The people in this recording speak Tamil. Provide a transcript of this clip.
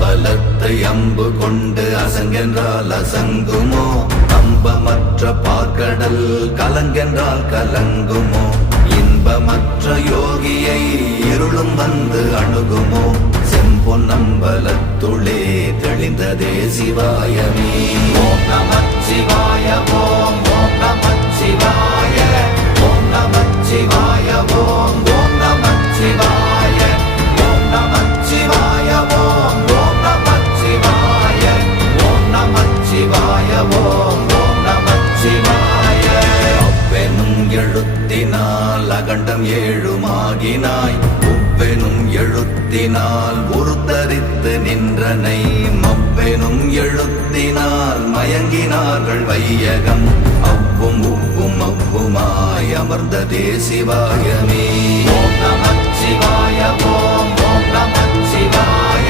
அம்பலத்தை அம்பு கொண்டு அசங்கென்றால் அசங்குமோ? அம்பமற்ற பார்க்கடல் கலங்கென்றால் கலங்குமோ? இன்பமற்ற யோகியை இருளும் வந்து அணுகுமோ? செம்பொன்னம்பலத்துளே தெளிந்ததே சிவாயமே. ஓம் நமச்சிவாய ஓம் ஓம் நமச்சிவாய ஓம் நமச்சிவாய ஓம் ஓம் நமச்சிவாய ஓம் நமச்சிவாய ஓம் ஓம் நமச்சிவாய ஓம் நமச்சிவாய ஓம் ஓம் நமச்சிவாய. அவ்வெனும் எழுத்தினால் அகண்டம் ஏழுமாகினாய், உவ்வெனும் எழுத்தினால் உருத்தரித்து நின்றனை, மவ்வெனும் எழுத்தினால் மயங்கினார்கள் வையகம். அவ்வும் உவ்வும் அவ்வுமாய் அமர்ந்ததே சிவாயமே. ஓம் நமச்சிவாய ஓம் ஓம் நமச்சிவாய